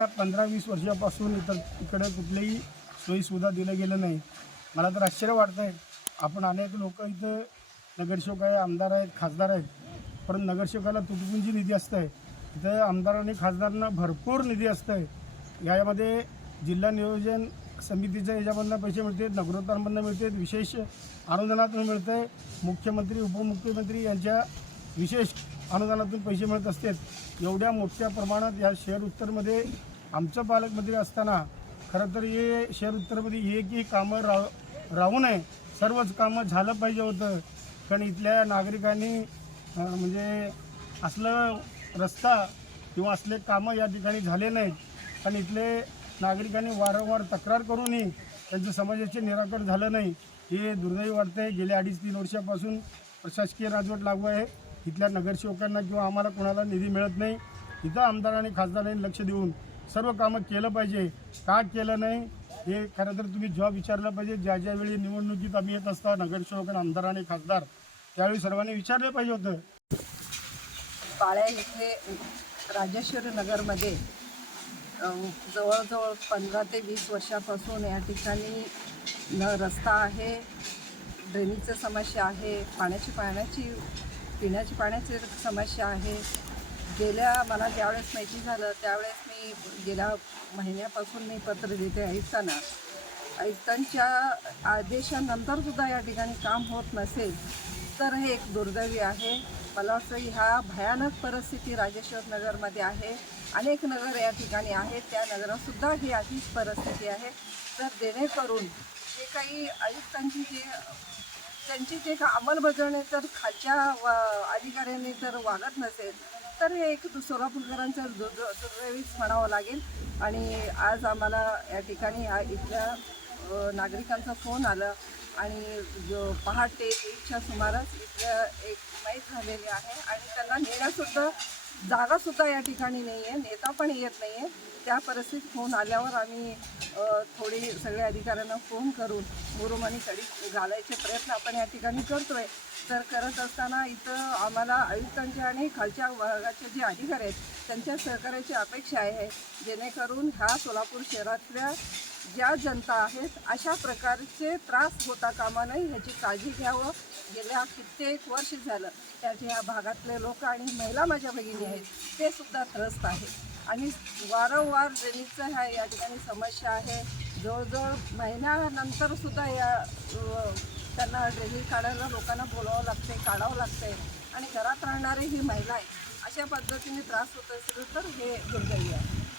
15-20 वर्षापासून इकडे कुठलीही सोयीसुविधा दिलं गेलं नाही. मला तर आश्चर्य वाटतं आहे. आपण अनेक लोक इथं नगरसेवक आहे, आमदार आहेत, खासदार आहेत, परंतु नगरसेवकाला तुटपुंजी निधी असतं आहे. इथं आमदार आणि खासदारांना भरपूर निधी असतं आहे. यामध्ये जिल्हा नियोजन समितीच्या याच्यामधनं पैसे मिळते, नगरोत्थानमधनं मिळते, विशेष अनुदानातून मिळतं आहे, मुख्यमंत्री उपमुख्यमंत्री यांच्या विशेष अनुदानातून पैसे मिळत असतात. एवढ्या मोठ्या प्रमाणात या शहर उत्तरमध्ये आमचं पालकमंत्री असताना खरं तर हे शहर उत्तरमध्ये एकही कामं राहू नये, सर्वच कामं झालं पाहिजे होतं. कारण इथल्या नागरिकांनी म्हणजे असलं रस्ता किंवा असले कामं या ठिकाणी झाले नाहीत. पण इथले नागरिकांनी वारंवार तक्रार करूनही त्यांचं समाजाचे निराकरण झालं नाही. हे दुर्दैवी वाटतं आहे. गेल्या 2.5-3 वर्षापासून प्रशासकीय राजवट लागू आहे. इथल्या नगरसेवकांना किंवा आम्हाला कोणाला निधी मिळत नाही. इथं आमदार आणि खासदारांनी लक्ष देऊन सर्व कामं केलं पाहिजे. का केलं नाही हे खरं तर तुम्ही जॉब विचारलं पाहिजे. ज्या ज्यावेळी निवडणुकीत आम्ही येत असता नगरसेवक आणि आमदार आणि खासदार, त्यावेळी सर्वांनी विचारलं पाहिजे होतं. पाळ्या इथे राजेश्वरी नगरमध्ये जवळजवळ 15 ते 20 वर्षापासून या ठिकाणी न रस्ता आहे, ड्रेनेजची समस्या आहे, पिण्याची पाण्याची समस्या आहे. मला ज्यावेळेस माहिती झालं त्यावेळेस मी गेल्या महिन्यापासून मी पत्र देते आयुक्तांच्या आदेशानंतरसुद्धा या ठिकाणी काम होत नसेल तर हे एक दुर्दैवी आहे. मला वाटतं ह्या भयानक परिस्थिती राजेश्वर नगरमध्ये आहे. अनेक नगर या ठिकाणी आहेत, त्या नगरातसुद्धा ही अशीच परिस्थिती आहे. तर जेणेकरून जे काही आयुक्तांची त्यांची जे अंमलबजावणी जर खालच्या अधिकाऱ्यांनी जर वागत नसेल तर हे एक सोलापूरकरांचं दुर्दैवीच म्हणावं लागेल. आणि आज आम्हाला या ठिकाणी इथल्या नागरिकांचा फोन आला आणि पहाटे 1च्या सुमारास इथल्या एक माहीत झालेली आहे आणि त्यांना नेण्यासुद्धा जागासुद्धा या ठिकाणी नाही आहे, नेता पण येत नाही आहे. त्या परिस्थितीत फोन आल्यावर आम्ही थोडी सगळ्या अधिकाऱ्यांना फोन करून मुरुम आणि कडी घालायचे प्रयत्न आपण या ठिकाणी करतो आहे. तर करत असताना इथं आम्हाला आयुक्तांचे आणि खालच्या भागाचे जे अधिकारी आहेत त्यांच्या सहकार्याची अपेक्षा आहे, जेणेकरून ह्या सोलापूर शहरातल्या ज्या जनता आहेत अशा प्रकारचे त्रास होता कामा नये ह्याची काळजी घ्यावं. गेल्या कित्येक वर्ष झालं त्याच्या ह्या भागातले लोक आणि महिला माझ्या भगिनी आहेत ते सुद्धा त्रस्त आहेत आणि वारंवार ड्रेनेजचं ह्या या ठिकाणी समस्या आहे. जवळजवळ महिन्यानंतरसुद्धा त्यांना ड्रेनेज काढायला लोकांना बोलावं लागते, काढावं लागते आणि घरात राहणारी ही महिला आहे. अशा पद्धतीने त्रास होत असेल तर हे दुर्दैवी आहे.